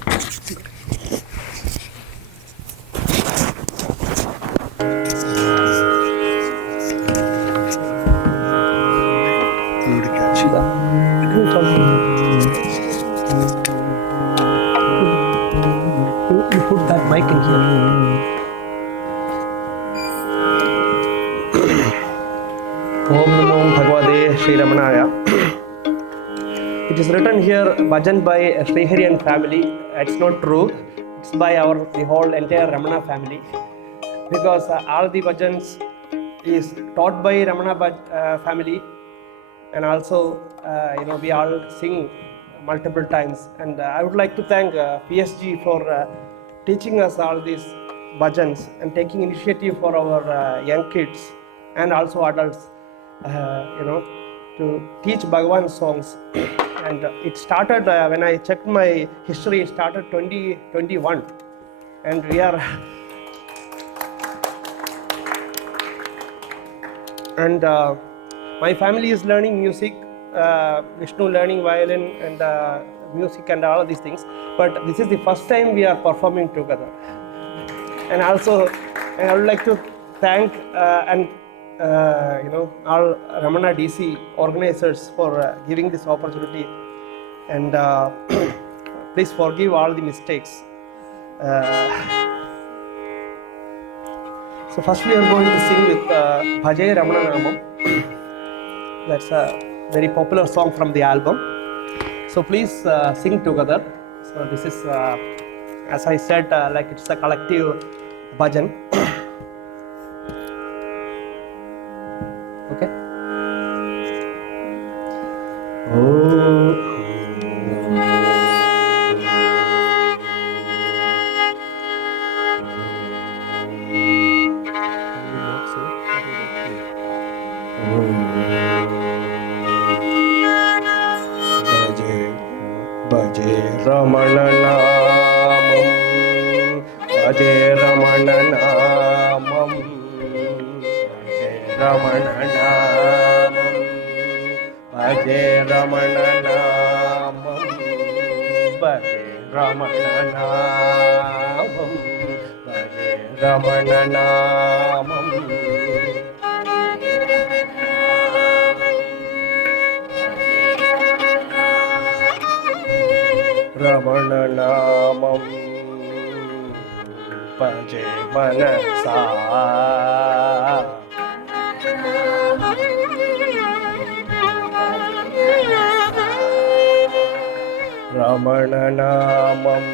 You put that mic in here. Om Namo Bhagavate Sri Ramanaya. It is written here, bhajan by Srihari and family. It's not true. It's by the whole entire Ramana family. Because all the bhajans is taught by Ramana family, and also we all sing multiple times. And I would like to thank PSG for teaching us all these bhajans and taking initiative for our young kids and also adults, to teach Bhagavan songs. And it started, when I checked my history, it started 2021, and we are and my family is learning music, Vishnu learning violin and music and all of these things, but this is the first time we are performing together. And also I would like to thank all Ramana DC organizers for giving this opportunity, and please forgive all the mistakes. So first we are going to sing with Bhaje Ramana Namam. That's a very popular song from the album. So please sing together. So this is, as I said, like it's a collective bhajan. Okay. Bhaje Ramana Namam, Bhaje Ramana Namam, Bhaje Ramana Namam, Bhaje Ramana Namam, Bhaje Ramana Namam, Bhaje Ramana Namam. Ramana Namam Bhaje Manasa. Ramana Namam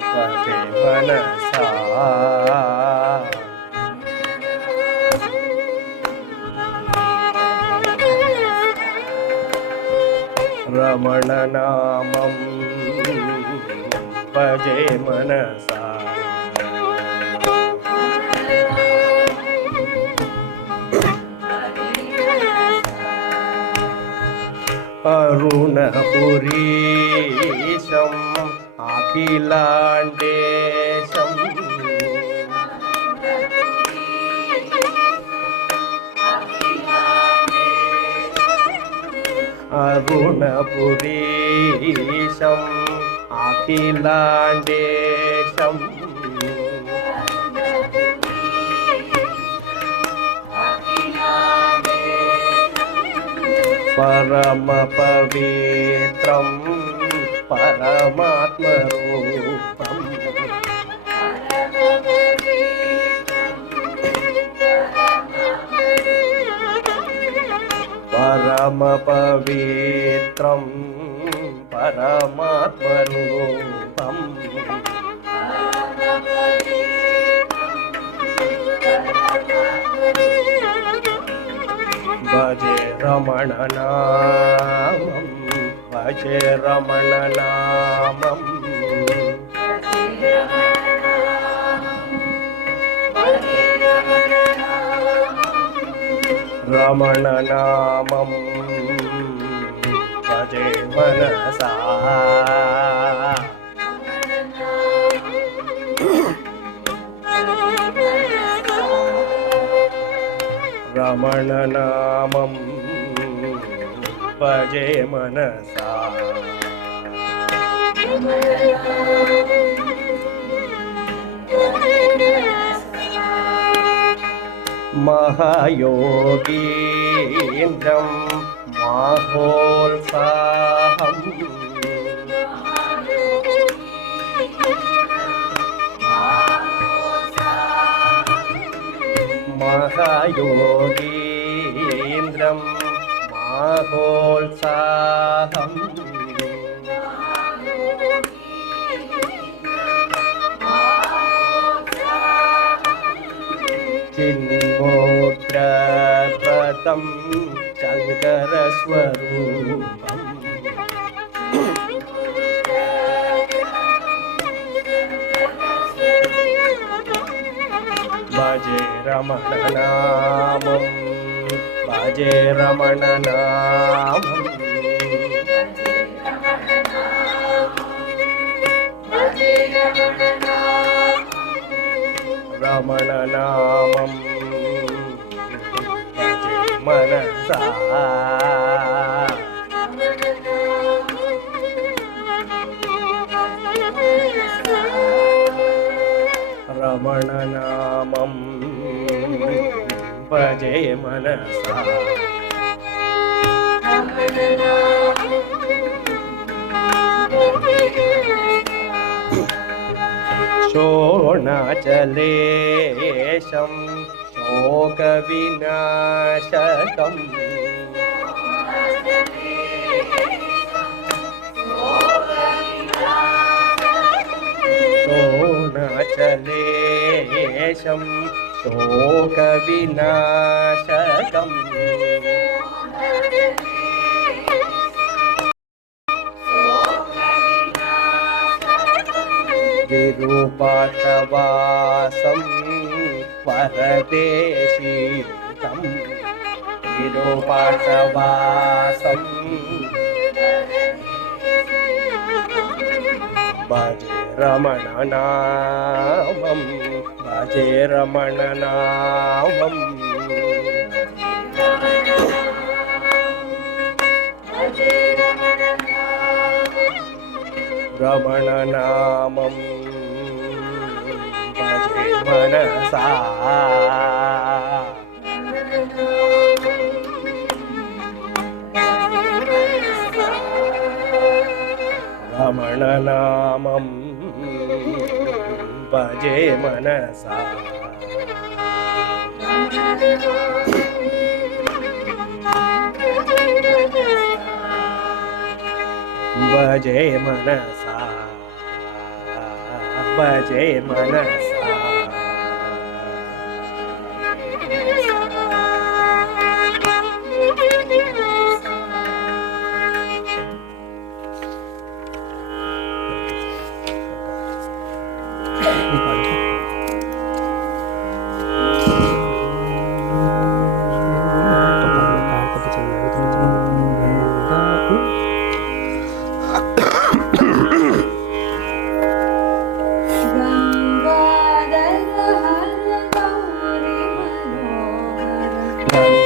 Bhaje Manasa. Ramana Namam Bhaje Manasa. Aruna Purisham Akhilandesham Aruna Purisham Akhilandesham Parama Pavitram Paramatma Rupam Parama Pavitram Paramatma Rupam Bhaje Ramana Namam, Bhaje Ramana Namam, Ramana Namam, Bhaje Manasa. Ramana Namam Bhaje Manasa. महायोगीन्द्रं माहोत्साहम् महायोगीन्द्रं माहोत्साहम् चिन्मोद्रपदं शङ्करस्वरूपम् भजे रमणनामं भजे रमणनामम् रमणनामं भजे मनसा रमणनामं भजे मनसा शोणाचलेशं शोकविनाशकम् शोणाचलेशं शोकविनाशकम् विरूपाक्षवासं परदेशीतं विरूपाक्षवासं भजे रमणनामं भजे रमणनामम् रमणनामं भजे मनसा रमणनामं भजे मनसा भजे मनसा भजे मनसा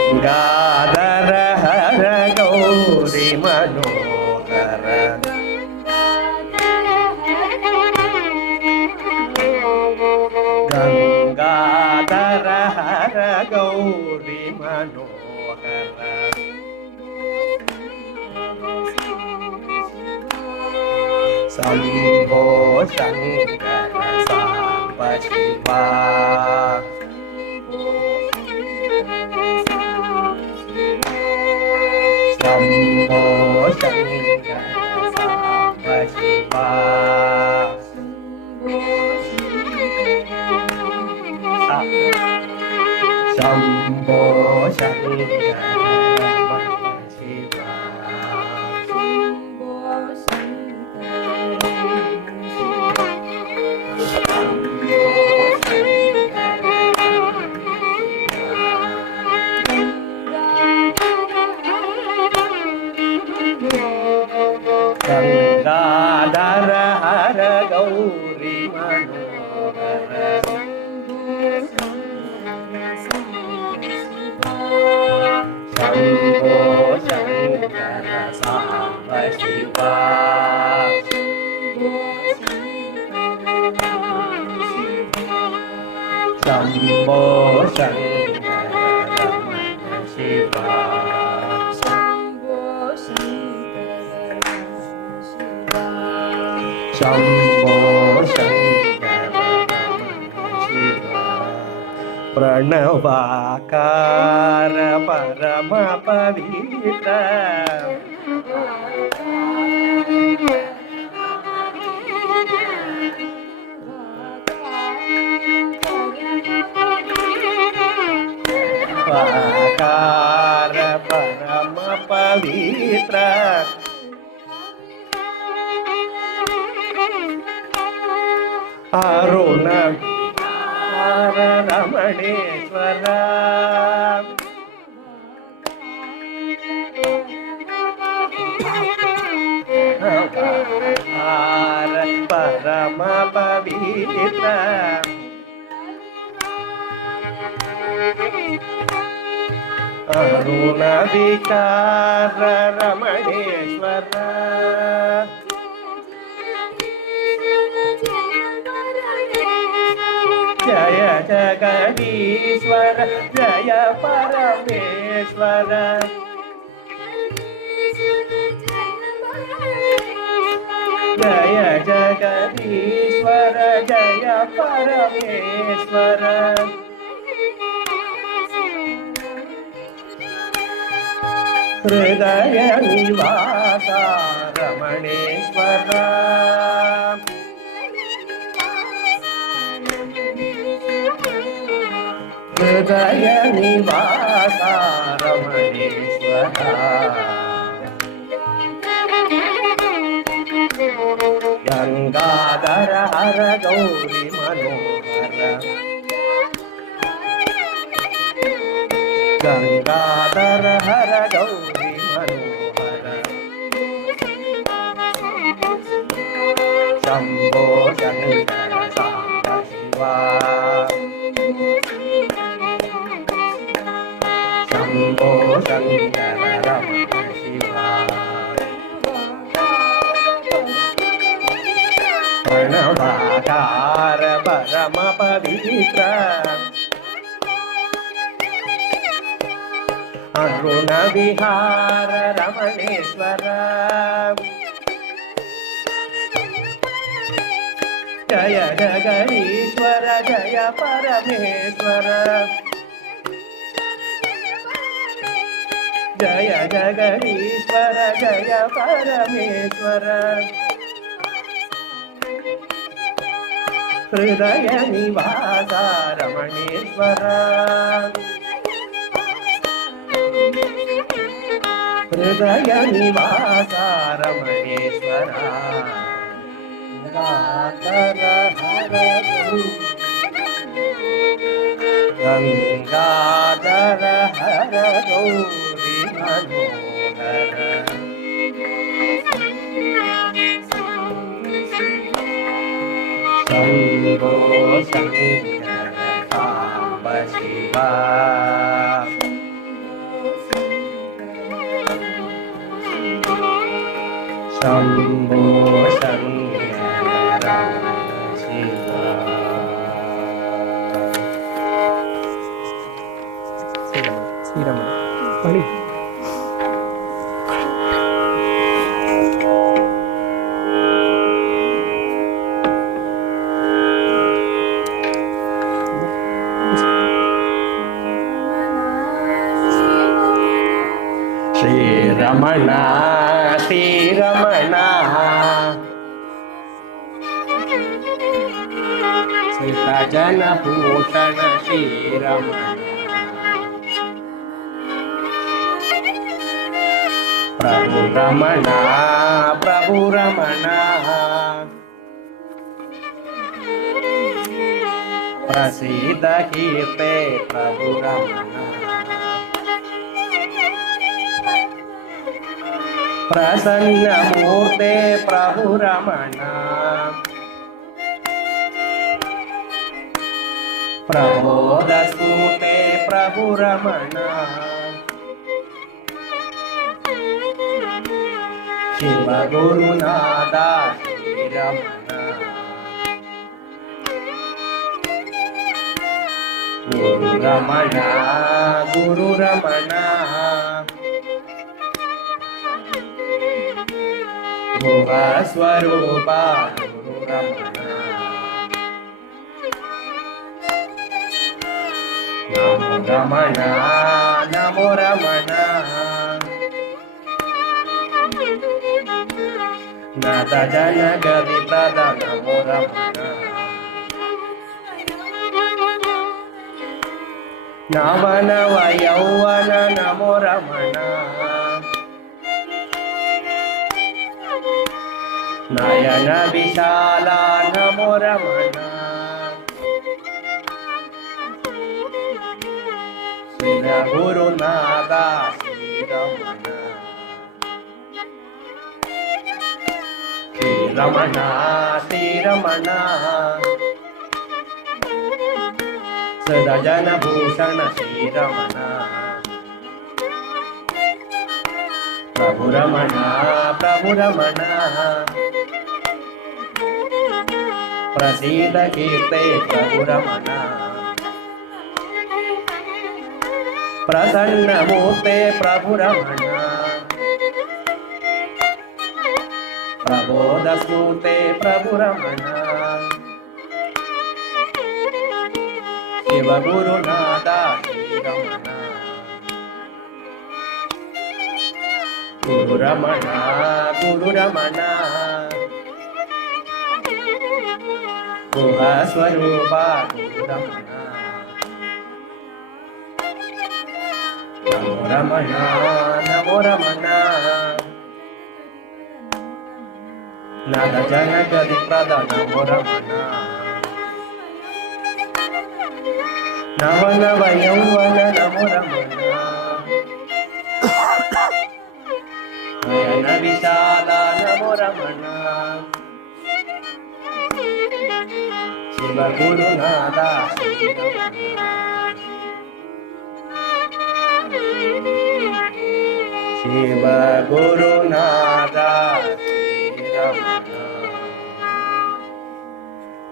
गंगाधर हर गौरी मनोहर गंगाधर हर गौरी मनोहर शंभो शंकर सांब शिवा शंभो शंकर सांब शिवा शंभो शंकर शिवा गंगाधर हर गौरी मनोहर शम्भो शङ्कर रमण शिव शम्भो शङ्कर रमण शिव प्रणवाकार परम पवित्र आकार परम पवित्र अरुण रमणेश्वर आकार परम पवित्र अरुण विकार रमणेश्वर जय जगदीश्वर जय परमेश्वर जय जगदीश्वर जय परमेश्वर हृदय निवास रमणेश्वर हृदय निवास रमणेश्वर गंगाधर हर गौरी मनोहर गंगाधर हर गौरी मनोहर शंभो शंकर सांब शिवा शंभो शंकर रमण शिवा प्रणवाकार परम पवित्र अरुण विहार रमणेश्वर जय जगदीश्वर जय परमेश्वर जय जगदीश्वर जय परमेश्वर हृदय निवास रमणेश्वर हृदय निवास रमणेश्वर गंगाधर हर गंगाधर हर गौरी मनोहर शंभो शंकर सांब शिवा शंभो शंकर रमण शिवा श्रीरमण पढ़ी श्रीरमण श्रीरमण सीता जन भूषण श्रीरमण प्रभु रमण प्रभु रमण प्रसीद कीर्ते प्रभु रमण प्रसन्न मूर्ते प्रभु रमण प्रबोध स्तुते प्रभु रमण शिव गुरुनादा श्री रमण Guru Ramana, Guru Ramana, Guha Swarupa, Guru Ramana, Namo Ramana, Namo Ramana, Nada Jana Gadi Prada, Namo Ramana, Navana Vayauvana, Namo Ramana, Nayana Vishala, Namo Ramana, Srila Guru Nada, Sri Ramana, Sri Ramana, Sri Ramana, Sadajana Bhushana, Sri Ramana, Prabhu Ramana, Prabhu Ramana, Prasida Kirte, Prabhu Ramana, Prasanna Murte, Prabhu Ramana, Prabodha Smurte, Prabhu Ramana, Shiva Guru Nada, Sri Ramana, Guru Ramana, Guru Ramana, Guha Swarupa, Guru Ramana, Namo Ramana, Namo Ramana, Nada Jana Gadi Prada, Namo Ramana, Navana Vayauvana, Namo Ramana, Nayana Vishala, Namo Ramana, Shiva Guru Nada, Sri Ramana, Shiva Guru Nada, Sri Ramana.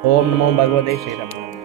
Om Namo Bhagavate Sri Ramana.